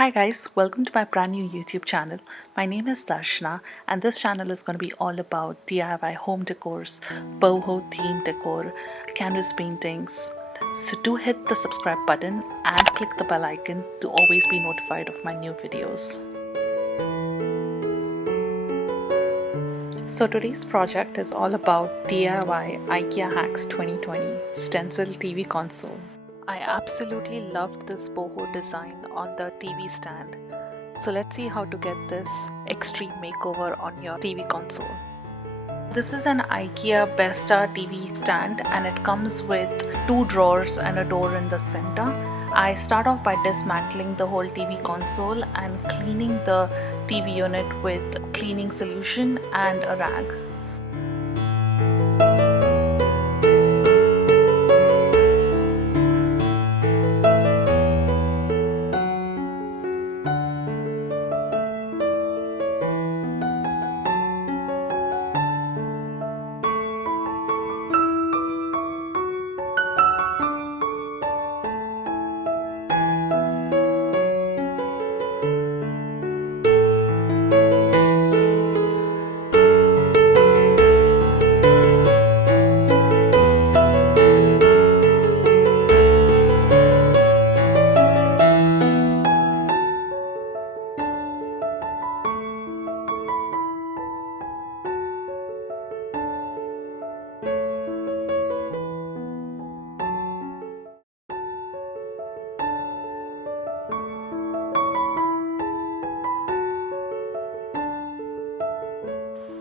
Hi guys, welcome to my brand new YouTube channel. My name is Darshana and this channel is going to be all about DIY home decors, boho theme decor, canvas paintings. So do hit the subscribe button and click the bell icon to always be notified of my new videos. So today's project is all about DIY IKEA Hacks 2020 Stencil TV console. I absolutely loved this boho design on the TV stand. So let's see how to get this extreme makeover on your TV console. This is an IKEA BESTA TV stand and it comes with two drawers and a door in the center. I start off by dismantling the whole TV console and cleaning the TV unit with cleaning solution and a rag.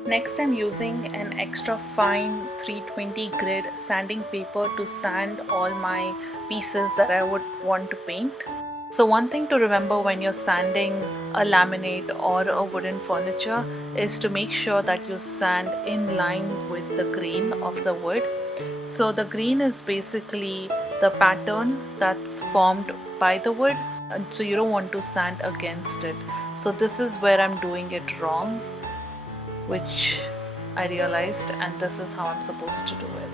Next, I'm using an extra fine 320 grit sanding paper to sand all my pieces that I would want to paint. So one thing to remember when you're sanding a laminate or a wooden furniture is to make sure that you sand in line with the grain of the wood. So the grain is basically the pattern that's formed by the wood, so you don't want to sand against it. So this is where I'm doing it wrong, which I realized, and this is how I'm supposed to do it.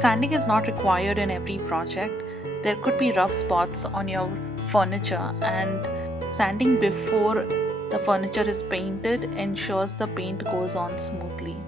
Sanding is not required in every project. There could be rough spots on your furniture, and sanding before the furniture is painted ensures the paint goes on smoothly.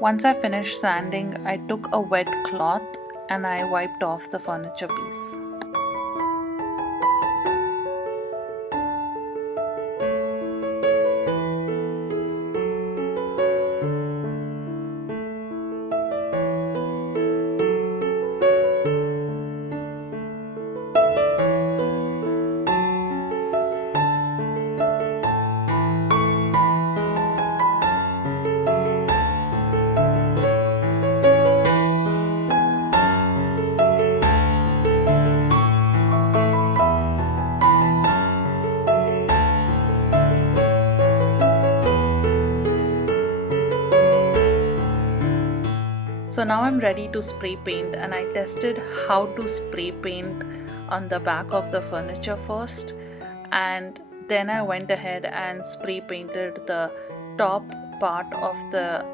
Once I finished sanding, I took a wet cloth and I wiped off the furniture piece. So now I'm ready to spray paint, and I tested how to spray paint on the back of the furniture first, and then I went ahead and spray painted the top part of the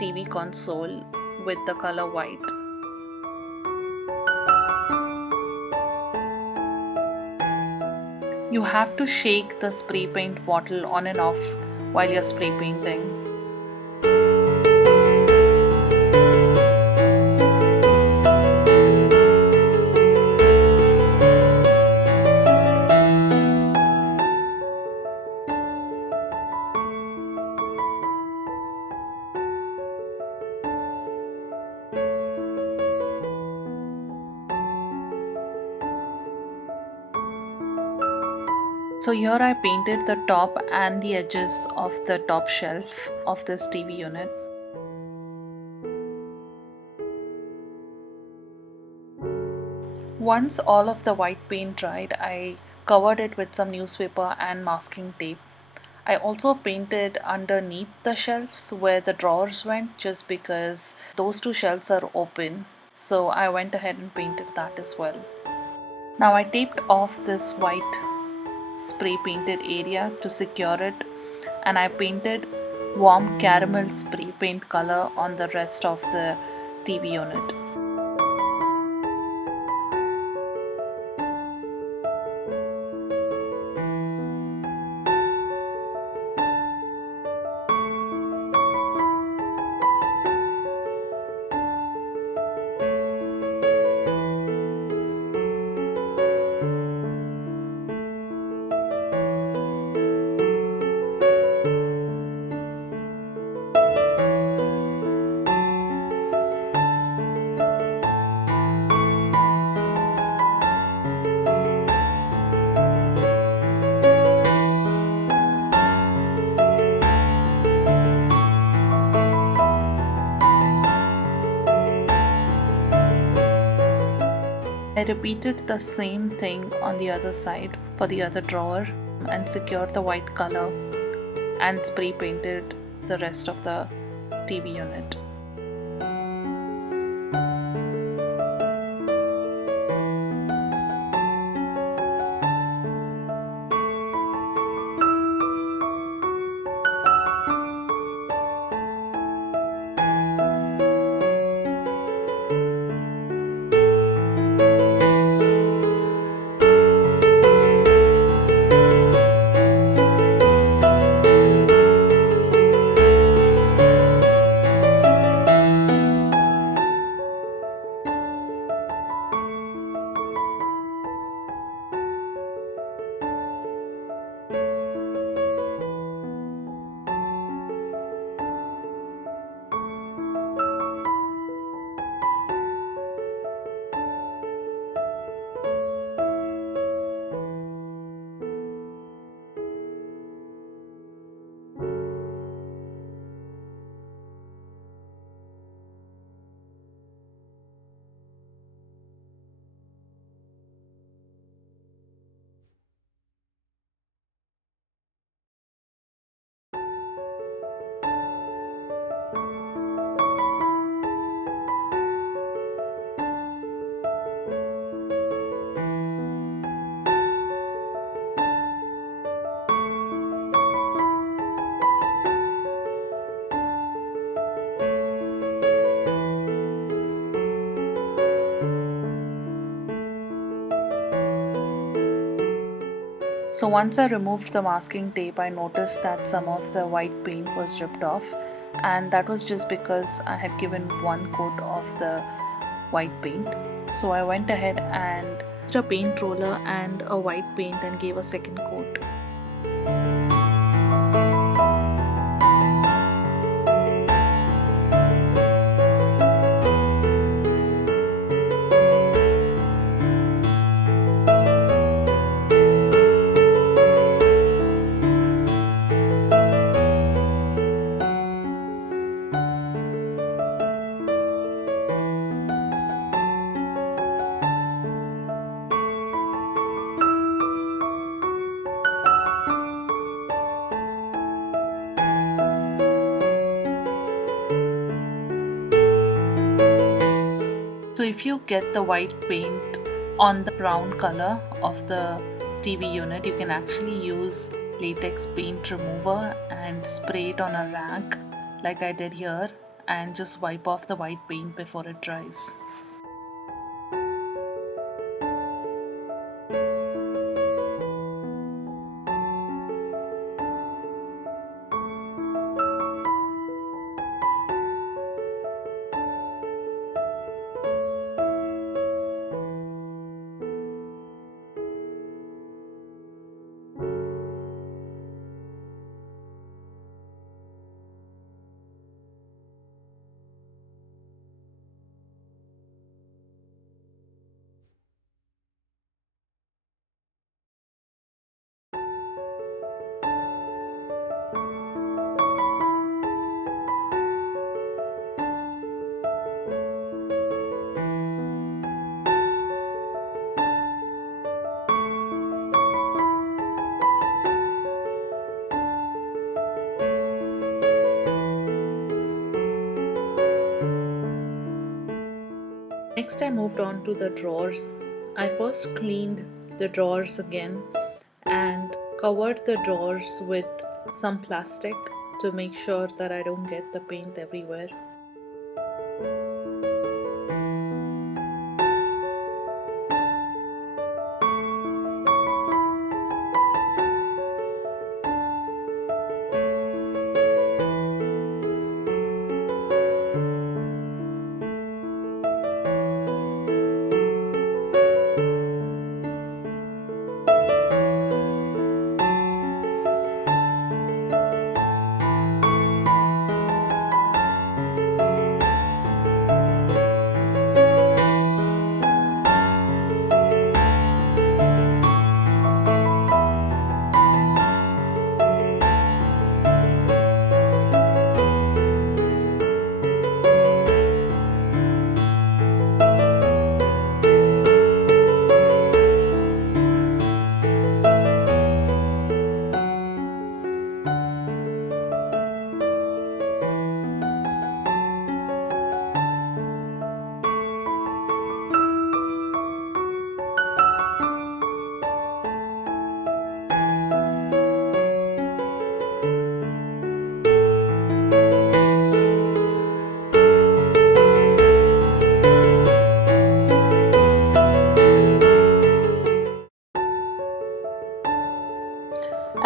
TV console with the color white. You have to shake the spray paint bottle on and off while you're spray painting. So here I painted the top and the edges of the top shelf of this TV unit. Once all of the white paint dried, I covered it with some newspaper and masking tape. I also painted underneath the shelves where the drawers went, just because those two shelves are open. So I went ahead and painted that as well. Now I taped off this white spray painted area to secure it, and I painted warm caramel spray paint color on the rest of the TV unit. I repeated the same thing on the other side for the other drawer and secured the white color and spray painted the rest of the TV unit. So once I removed the masking tape, I noticed that some of the white paint was ripped off, and that was just because I had given one coat of the white paint. So I went ahead and used a paint roller and a white paint and gave a second coat. So if you get the white paint on the brown color of the TV unit, you can actually use latex paint remover and spray it on a rag like I did here, and just wipe off the white paint before it dries. Next, I moved on to the drawers. I first cleaned the drawers again and covered the drawers with some plastic to make sure that I don't get the paint everywhere.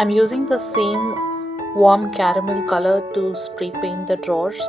I'm using the same warm caramel color to spray paint the drawers.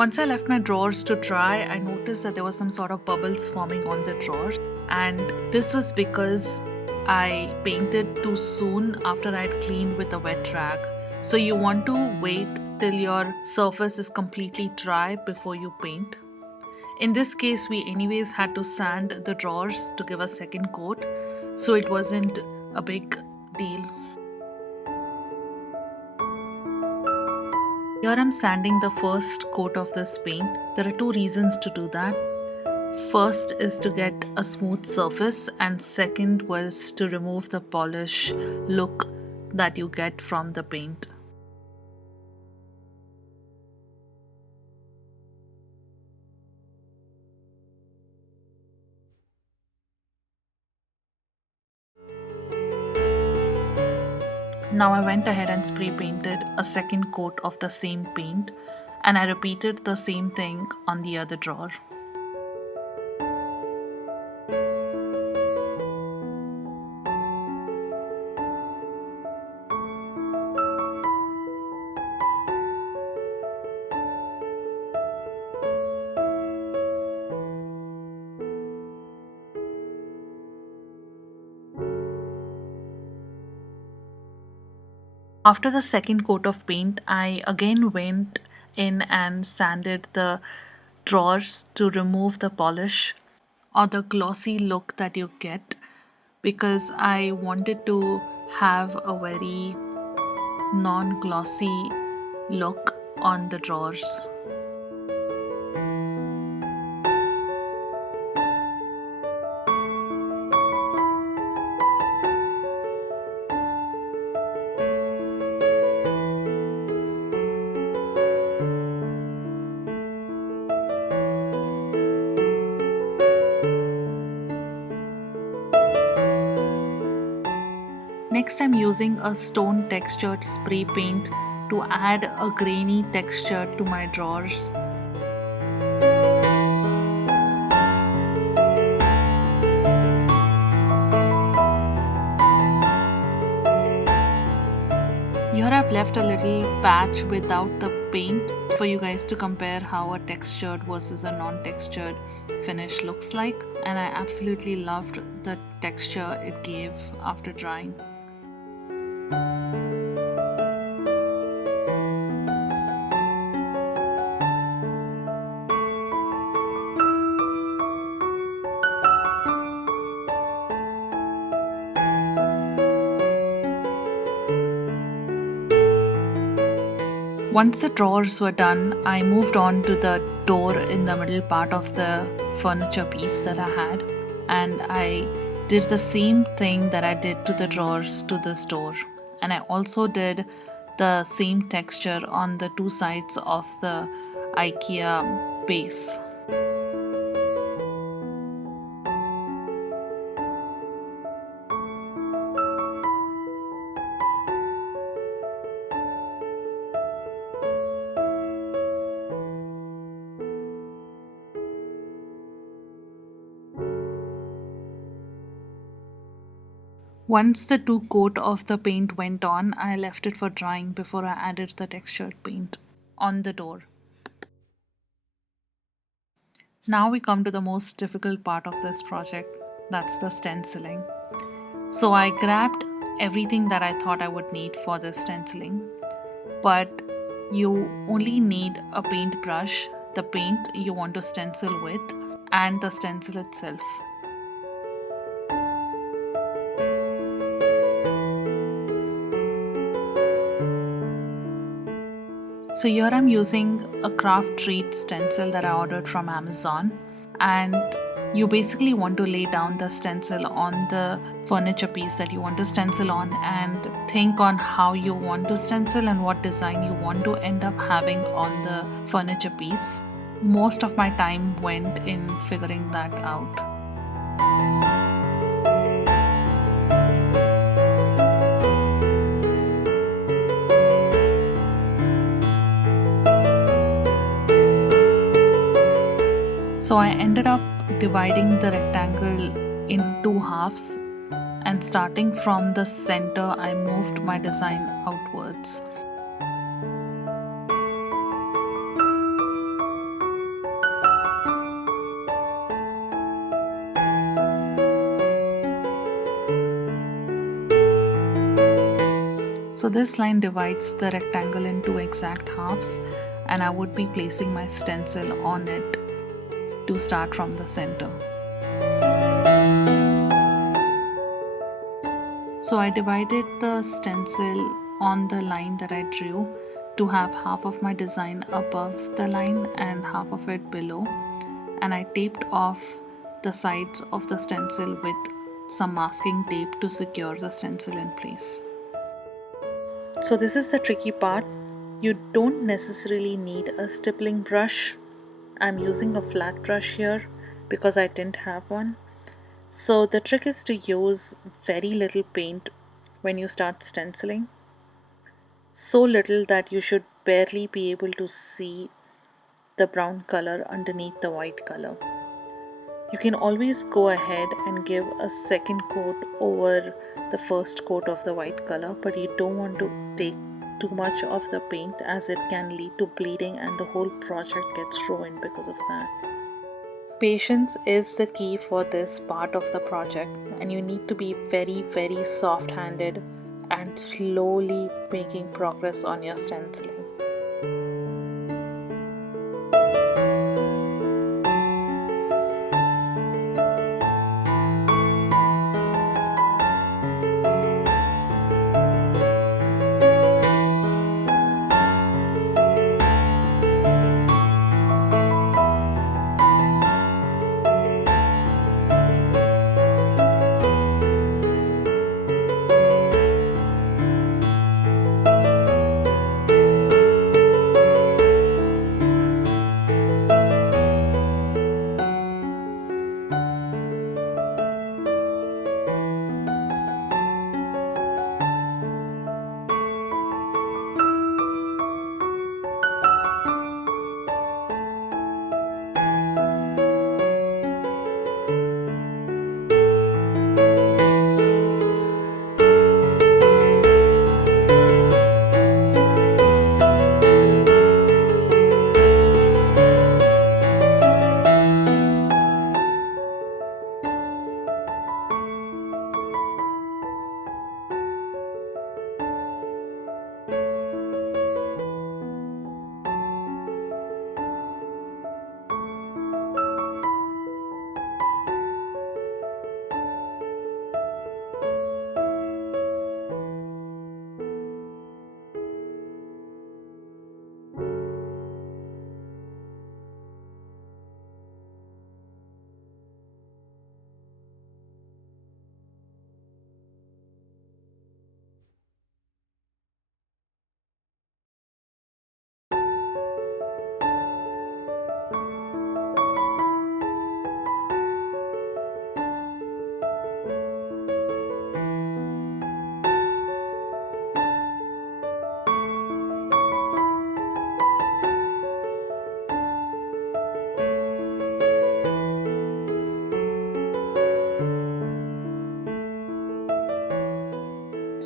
Once I left my drawers to dry, I noticed that there was some sort of bubbles forming on the drawers, and this was because I painted too soon after I'd cleaned with a wet rag. So you want to wait till your surface is completely dry before you paint. In this case, we anyways had to sand the drawers to give a second coat, so it wasn't a big deal. Here I'm sanding the first coat of this paint. There are two reasons to do that. First is to get a smooth surface, and second was to remove the polish look that you get from the paint. Now I went ahead and spray painted a second coat of the same paint, and I repeated the same thing on the other drawer. After the second coat of paint, I again went in and sanded the drawers to remove the polish or the glossy look that you get, because I wanted to have a very non-glossy look on the drawers. Next, I'm using a stone textured spray paint to add a grainy texture to my drawers. Here I've left a little patch without the paint for you guys to compare how a textured versus a non-textured finish looks like, and I absolutely loved the texture it gave after drying. Once the drawers were done, I moved on to the door in the middle part of the furniture piece that I had, and I did the same thing that I did to the drawers to this door, and I also did the same texture on the two sides of the Ikea base. Once the two coat of the paint went on, I left it for drying before I added the textured paint on the door. Now we come to the most difficult part of this project, that's the stenciling. So I grabbed everything that I thought I would need for the stenciling, but you only need a paintbrush, the paint you want to stencil with, and the stencil itself. So here I'm using a CrafTreat stencil that I ordered from Amazon, and you basically want to lay down the stencil on the furniture piece that you want to stencil on and think on how you want to stencil and what design you want to end up having on the furniture piece. Most of my time went in figuring that out. So I ended up dividing the rectangle in two halves, and starting from the center I moved my design outwards. So this line divides the rectangle in two exact halves, and I would be placing my stencil on it to start from the center. So I divided the stencil on the line that I drew to have half of my design above the line and half of it below, and I taped off the sides of the stencil with some masking tape to secure the stencil in place. So this is the tricky part. You don't necessarily need a stippling brush. I'm using a flat brush here because I didn't have one. So the trick is to use very little paint when you start stenciling. So little that you should barely be able to see the brown color underneath the white color. You can always go ahead and give a second coat over the first coat of the white color, but you don't want to take too much of the paint as it can lead to bleeding and the whole project gets ruined because of that. Patience is the key for this part of the project, and you need to be very soft-handed and slowly making progress on your stenciling.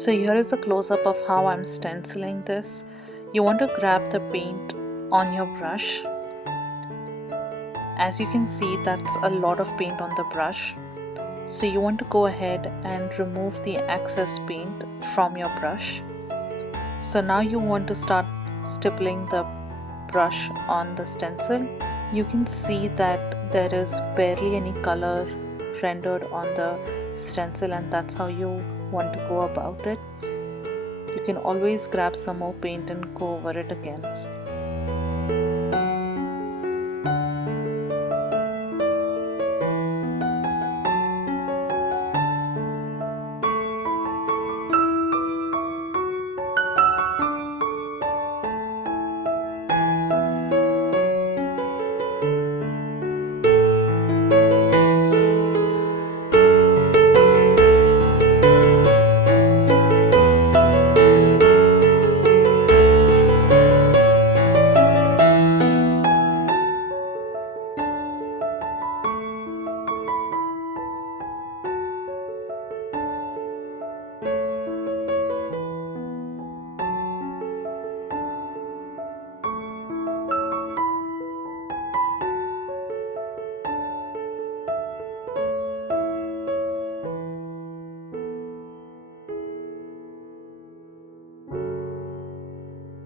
So here is a close-up of how I'm stenciling this. You want to grab the paint on your brush. As you can see, that's a lot of paint on the brush. So you want to go ahead and remove the excess paint from your brush. So now you want to start stippling the brush on the stencil. You can see that there is barely any color rendered on the stencil, and that's how you want to go about it. You can always grab some more paint and go over it again.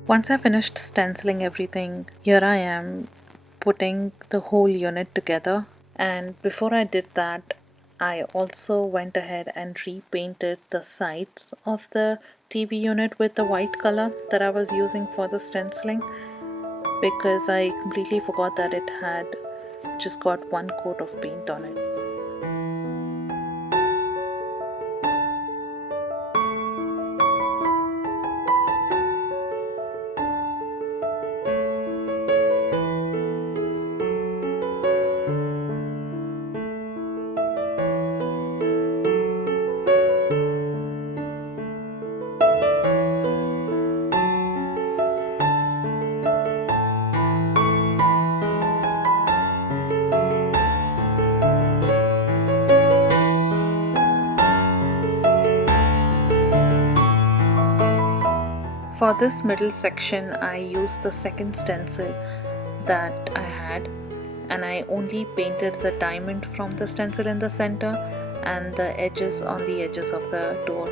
Once I finished stenciling everything, here I am putting the whole unit together. And before I did that, I also went ahead and repainted the sides of the TV unit with the white color that I was using for the stenciling, because I completely forgot that it had just got one coat of paint on it. For this middle section, I used the second stencil that I had, and I only painted the diamond from the stencil in the center and the edges on the edges of the door.